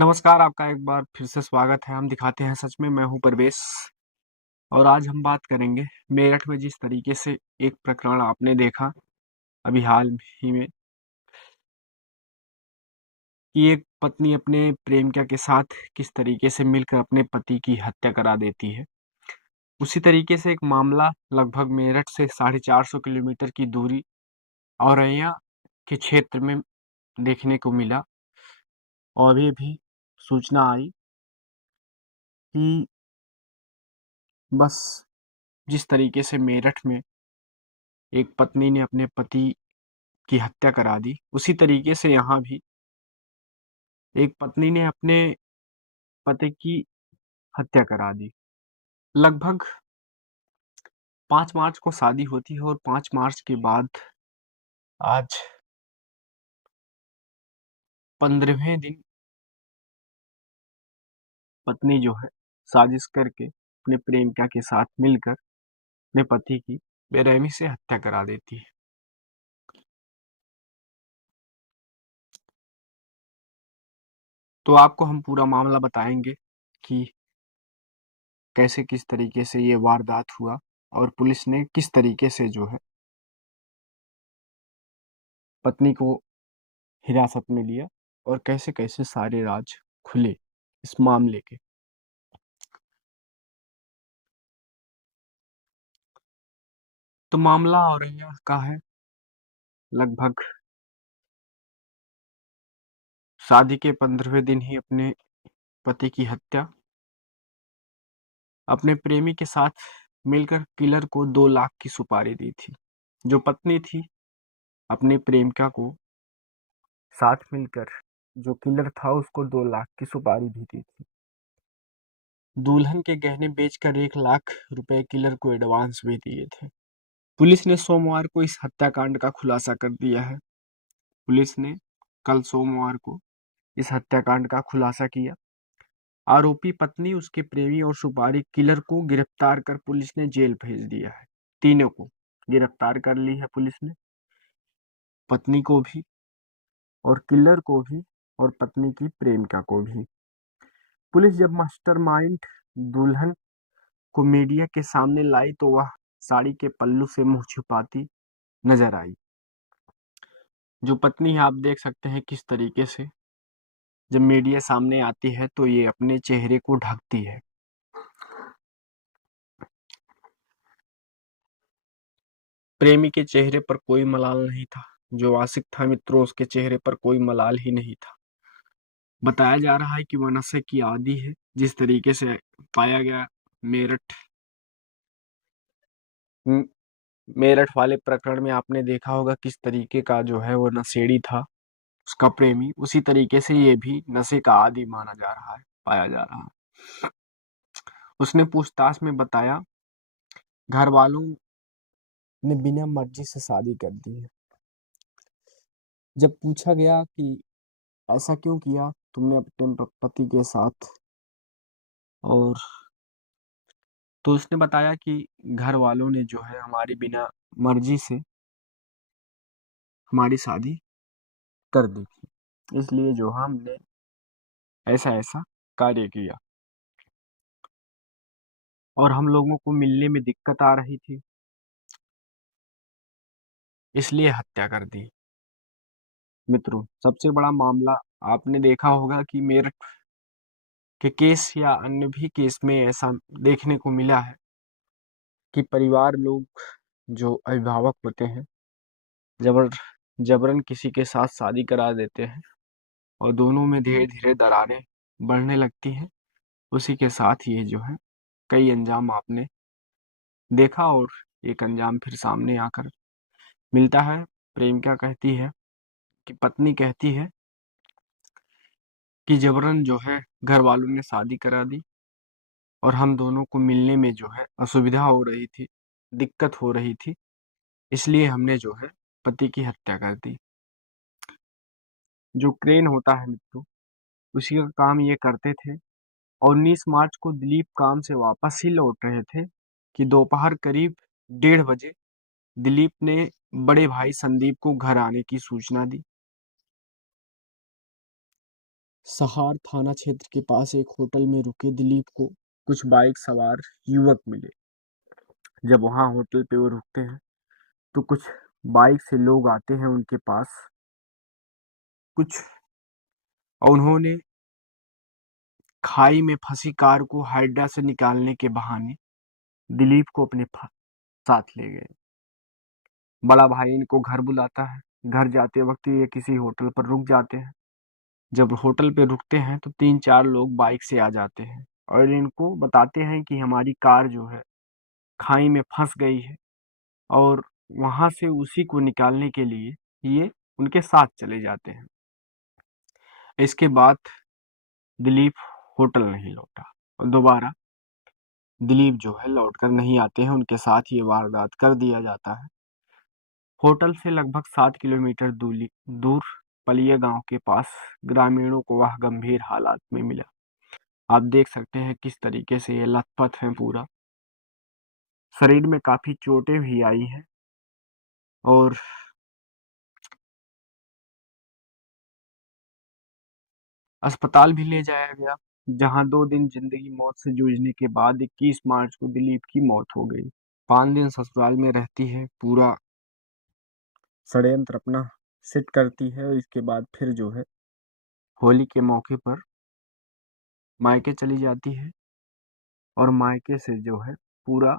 नमस्कार, आपका एक बार फिर से स्वागत है। हम दिखाते हैं सच में। मैं हूं परवेश और आज हम बात करेंगे मेरठ में जिस तरीके से एक प्रकरण आपने देखा अभी हाल ही में कि एक पत्नी अपने प्रेमिका के साथ किस तरीके से मिलकर अपने पति की हत्या करा देती है। उसी तरीके से एक मामला लगभग मेरठ से 450 किलोमीटर की दूरी औरैया के क्षेत्र में देखने को मिला और अभी भी सूचना आई कि बस जिस तरीके से मेरठ में एक पत्नी ने अपने पति की हत्या करा दी, उसी तरीके से यहाँ भी एक पत्नी ने अपने पति की हत्या करा दी। लगभग 5 मार्च को शादी होती है और 5 मार्च के बाद आज 15वें दिन पत्नी जो है साजिश करके अपने प्रेमिका के साथ मिलकर अपने पति की बेरहमी से हत्या करा देती है। तो आपको हम पूरा मामला बताएंगे कि कैसे किस तरीके से ये वारदात हुआ और पुलिस ने किस तरीके से जो है पत्नी को हिरासत में लिया और कैसे कैसे सारे राज खुले इस मामले के। तो मामला औरैया का है। लगभग शादी के 15वें दिन ही अपने पति की हत्या अपने प्रेमी के साथ मिलकर किलर को 2 लाख की सुपारी दी थी। जो पत्नी थी अपने प्रेमिका को साथ मिलकर जो किलर था उसको 2 लाख की सुपारी भी दी थी। दुल्हन के गहने बेचकर 1 लाख रुपए किलर को एडवांस भी दिए थे। पुलिस ने सोमवार को इस हत्याकांड का खुलासा कर दिया है। पुलिस ने कल सोमवार को इस हत्याकांड का खुलासा किया। आरोपी पत्नी, उसके प्रेमी और सुपारी किलर को गिरफ्तार कर पुलिस ने जेल भेज दिया है। तीनों को गिरफ्तार कर ली है पुलिस ने, पत्नी को भी और किलर को भी और पत्नी की प्रेमिका को भी। पुलिस जब मास्टरमाइंड दुल्हन को मीडिया के सामने लाई तो वह साड़ी के पल्लू से मुंह छुपाती नजर आई। जो पत्नी है आप देख सकते हैं किस तरीके से जब मीडिया सामने आती है तो ये अपने चेहरे को ढकती है। प्रेमी के चेहरे पर कोई मलाल नहीं था। जो आशिक था मित्रों, उसके चेहरे पर कोई मलाल ही नहीं था। बताया जा रहा है कि वह नशे की आदी है। जिस तरीके से पाया गया मेरठ म- मेरठ वाले प्रकरण में आपने देखा होगा किस तरीके का जो है वो नशेड़ी था उसका प्रेमी, उसी तरीके से ये भी नशे का आदी माना जा रहा है, पाया जा रहा है। उसने पूछताछ में बताया घर वालों ने बिना मर्जी से शादी कर दी है। जब पूछा गया कि ऐसा क्यों किया तुमने अपने पति के साथ, और तो उसने बताया कि घर वालों ने जो है हमारी बिना मर्जी से हमारी शादी कर दी थी, इसलिए जो हमने ऐसा ऐसा कार्य किया और हम लोगों को मिलने में दिक्कत आ रही थी, इसलिए हत्या कर दी। मित्रों, सबसे बड़ा मामला आपने देखा होगा कि मेरठ के केस या अन्य भी केस में ऐसा देखने को मिला है कि परिवार लोग जो अभिभावक होते हैं जबर जबरन किसी के साथ शादी करा देते हैं और दोनों में धीरे धीरे दरारें बढ़ने लगती हैं। उसी के साथ ये जो है कई अंजाम आपने देखा और एक अंजाम फिर सामने आकर मिलता है। प्रेमिका कहती है कि पत्नी कहती है कि जबरन जो है घर वालों ने शादी करा दी और हम दोनों को मिलने में जो है असुविधा हो रही थी, दिक्कत हो रही थी, इसलिए हमने जो है पति की हत्या कर दी। जो क्रेन होता है मित्रों, उसी का काम ये करते थे। और 19 मार्च को दिलीप काम से वापस ही लौट रहे थे कि दोपहर करीब 1:30 बजे दिलीप ने बड़े भाई संदीप को घर आने की सूचना दी। सहार थाना क्षेत्र के पास एक होटल में रुके दिलीप को कुछ बाइक सवार युवक मिले। जब वहां होटल पे वो रुकते हैं तो कुछ बाइक से लोग आते हैं उनके पास कुछ, और उन्होंने खाई में फंसी कार को हाइड्रा से निकालने के बहाने दिलीप को अपने साथ ले गए। बड़ा भाई इनको घर बुलाता है। घर जाते वक्त ये किसी होटल पर रुक जाते हैं। जब होटल पे रुकते हैं तो 3-4 लोग बाइक से आ जाते हैं और इनको बताते हैं कि हमारी कार जो है खाई में फंस गई है, और वहां से उसी को निकालने के लिए ये उनके साथ चले जाते हैं। इसके बाद दिलीप होटल नहीं लौटा और दोबारा दिलीप जो है लौटकर नहीं आते हैं, उनके साथ ये वारदात कर दिया जाता है। होटल से लगभग 7 किलोमीटर दूर पलिया गांव के पास ग्रामीणों को वह गंभीर हालात में मिला। आप देख सकते हैं किस तरीके से ये लथपथ है, पूरा शरीर में काफी चोटें भी आई हैं और अस्पताल भी ले जाया गया, जहां 2 दिन जिंदगी मौत से जूझने के बाद 21 मार्च को दिलीप की मौत हो गई। 5 दिन ससुराल में रहती है, पूरा षड्यंत्र अपना सेट करती है और इसके बाद फिर जो है होली के मौके पर मायके चली जाती है और मायके से जो है पूरा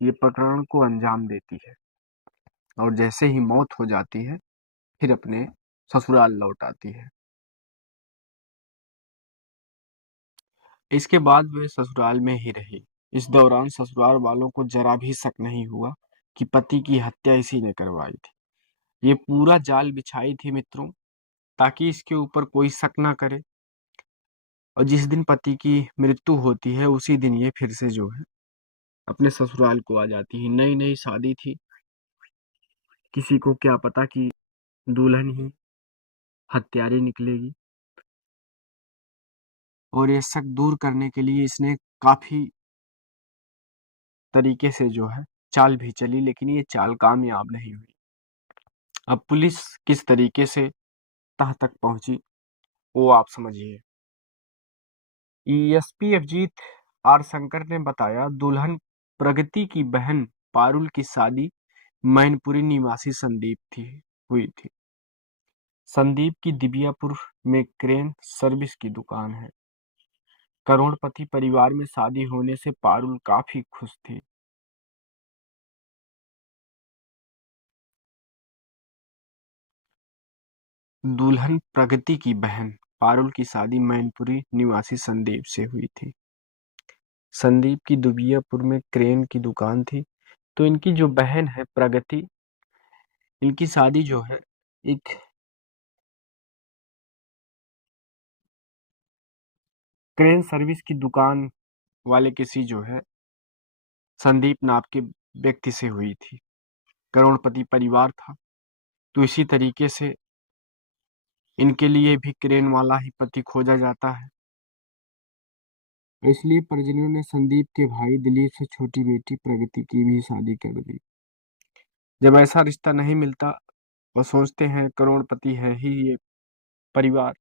ये प्रकरण को अंजाम देती है, और जैसे ही मौत हो जाती है फिर अपने ससुराल लौट आती है। इसके बाद वे ससुराल में ही रही। इस दौरान ससुराल वालों को जरा भी शक नहीं हुआ कि पति की हत्या इसी ने करवाई थी। ये पूरा जाल बिछाई थी मित्रों, ताकि इसके ऊपर कोई शक ना करे, और जिस दिन पति की मृत्यु होती है उसी दिन ये फिर से जो है अपने ससुराल को आ जाती है। नई नई शादी थी, किसी को क्या पता कि दुल्हन ही हत्यारी निकलेगी, और ये शक दूर करने के लिए इसने काफी तरीके से जो है चाल भी चली, लेकिन ये चाल कामयाब नहीं हुई। अब पुलिस किस तरीके से तह तक पहुंची वो आप समझिए। एएसपी अभिजीत आर शंकर ने बताया, दुल्हन प्रगति की बहन पारुल की शादी मैनपुरी निवासी संदीप थी हुई थी। संदीप की दिबियापुर में क्रेन सर्विस की दुकान है। करोड़पति परिवार में शादी होने से पारुल काफी खुश थी। दुल्हन प्रगति की बहन पारुल की शादी मैनपुरी निवासी संदीप से हुई थी। संदीप की दुबियापुर में क्रेन की दुकान थी, तो इनकी जो बहन है प्रगति, इनकी शादी जो है एक क्रेन सर्विस की दुकान वाले किसी जो है संदीप नाम के व्यक्ति से हुई थी। करोड़पति परिवार था, तो इसी तरीके से इनके लिए भी क्रेन वाला ही पति खोजा जाता है। इसलिए परिजनों ने संदीप के भाई दिलीप से छोटी बेटी प्रगति की भी शादी कर दी। जब ऐसा रिश्ता नहीं मिलता, वो सोचते हैं करोड़पति है ही ये परिवार,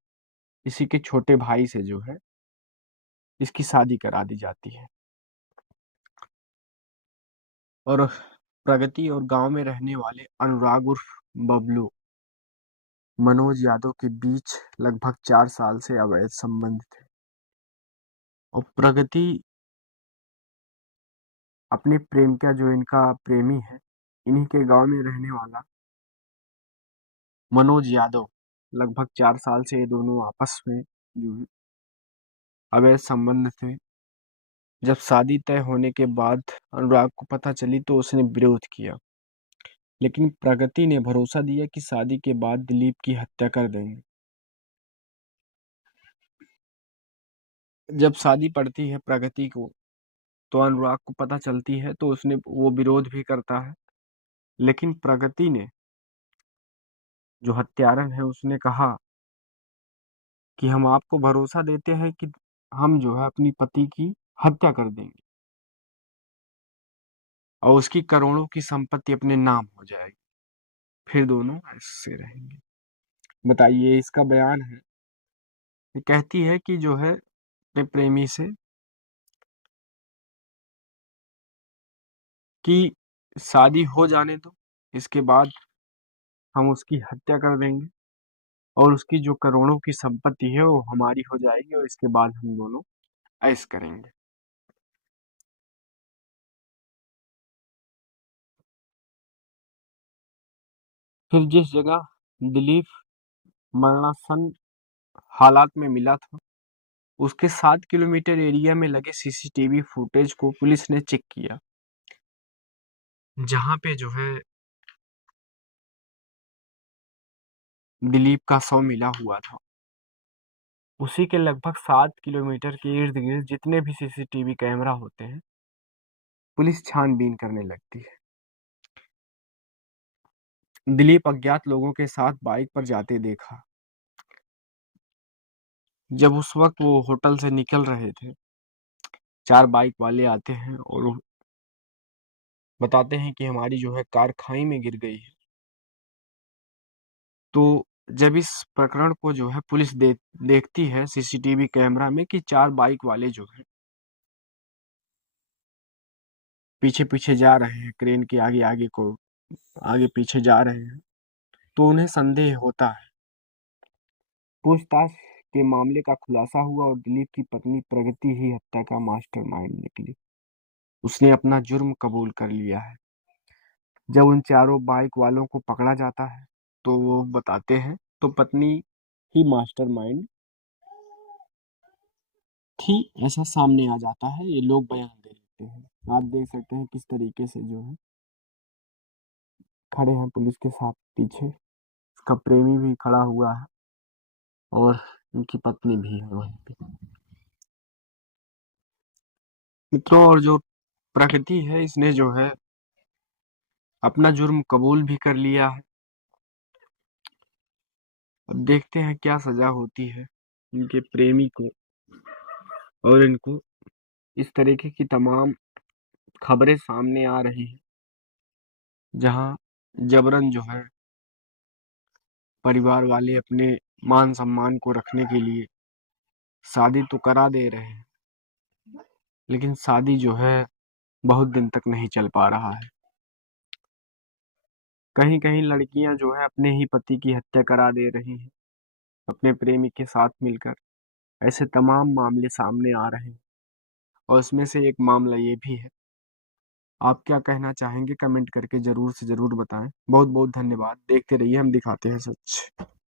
इसी के छोटे भाई से जो है इसकी शादी करा दी जाती है। और प्रगति और गांव में रहने वाले अनुराग उर्फ बबलू मनोज यादव के बीच लगभग 4 साल से अवैध संबंध थे, और प्रगति अपने प्रेम का जो इनका प्रेमी है, इन्हीं के गांव में रहने वाला मनोज यादव, लगभग 4 साल से ये दोनों आपस में जो है अवैध संबंध थे। जब शादी तय होने के बाद अनुराग को पता चली तो उसने विरोध किया, लेकिन प्रगति ने भरोसा दिया कि शादी के बाद दिलीप की हत्या कर देंगे। जब शादी पड़ती है प्रगति को, तो अनुराग को पता चलती है तो उसने वो विरोध भी करता है, लेकिन प्रगति ने, जो हत्यारन है, उसने कहा कि हम आपको भरोसा देते हैं कि हम जो है अपनी पति की हत्या कर देंगे और उसकी करोड़ों की संपत्ति अपने नाम हो जाएगी, फिर दोनों ऐसे रहेंगे। बताइए, इसका बयान है ये कहती है कि जो है अपने प्रेमी से कि शादी हो जाने दो, इसके बाद हम उसकी हत्या कर देंगे और उसकी जो करोड़ों की संपत्ति है वो हमारी हो जाएगी और इसके बाद हम दोनों ऐश करेंगे। फिर जिस जगह दिलीप मरणासन हालात में मिला था, उसके 7 किलोमीटर एरिया में लगे सीसीटीवी फुटेज को पुलिस ने चेक किया, जहां पे जो है दिलीप का शव मिला हुआ था। उसी के लगभग 7 किलोमीटर के इर्द गिर्द जितने भी सीसीटीवी कैमरा होते हैं, पुलिस छानबीन करने लगती है। दिलीप अज्ञात लोगों के साथ बाइक पर जाते देखा। जब उस वक्त वो होटल से निकल रहे थे, 4 बाइक वाले आते हैं और बताते हैं कि हमारी जो है कार खाई में गिर गई है। तो जब इस प्रकरण को जो है पुलिस देखती है सीसीटीवी कैमरा में कि 4 बाइक वाले जो है पीछे पीछे जा रहे हैं, क्रेन के आगे आगे को आगे पीछे जा रहे हैं, तो उन्हें संदेह होता है। पूछताछ के मामले का खुलासा हुआ और दिलीप की पत्नी प्रगति ही हत्या का मास्टरमाइंड निकली। उसने अपना जुर्म कबूल कर लिया है। जब उन 4 बाइक वालों को पकड़ा जाता है तो वो बताते हैं, तो पत्नी ही मास्टरमाइंड थी ऐसा सामने आ जाता है। ये लोग बयान दे देते हैं। आप देख सकते हैं किस तरीके से जो है खड़े हैं पुलिस के साथ पीछे। इसका प्रेमी भी खड़ा हुआ है और उनकी पत्नी भी है वहीं पे। मित्रों, और जो प्रकृति है इसने जो है अपना जुर्म कबूल भी कर लिया है। अब देखते हैं क्या सजा होती है इनके प्रेमी को। और इनको इस तरीके की तमाम खबरें सामने आ रही हैं जहां जबरन जो है परिवार वाले अपने मान सम्मान को रखने के लिए शादी तो करा दे रहे हैं, लेकिन शादी जो है बहुत दिन तक नहीं चल पा रहा है। कहीं कहीं लड़कियां जो है अपने ही पति की हत्या करा दे रही हैं अपने प्रेमी के साथ मिलकर। ऐसे तमाम मामले सामने आ रहे हैं और इसमें से एक मामला ये भी है। आप क्या कहना चाहेंगे कमेंट करके जरूर से जरूर बताएं। बहुत बहुत धन्यवाद। देखते रहिए हम दिखाते हैं सच।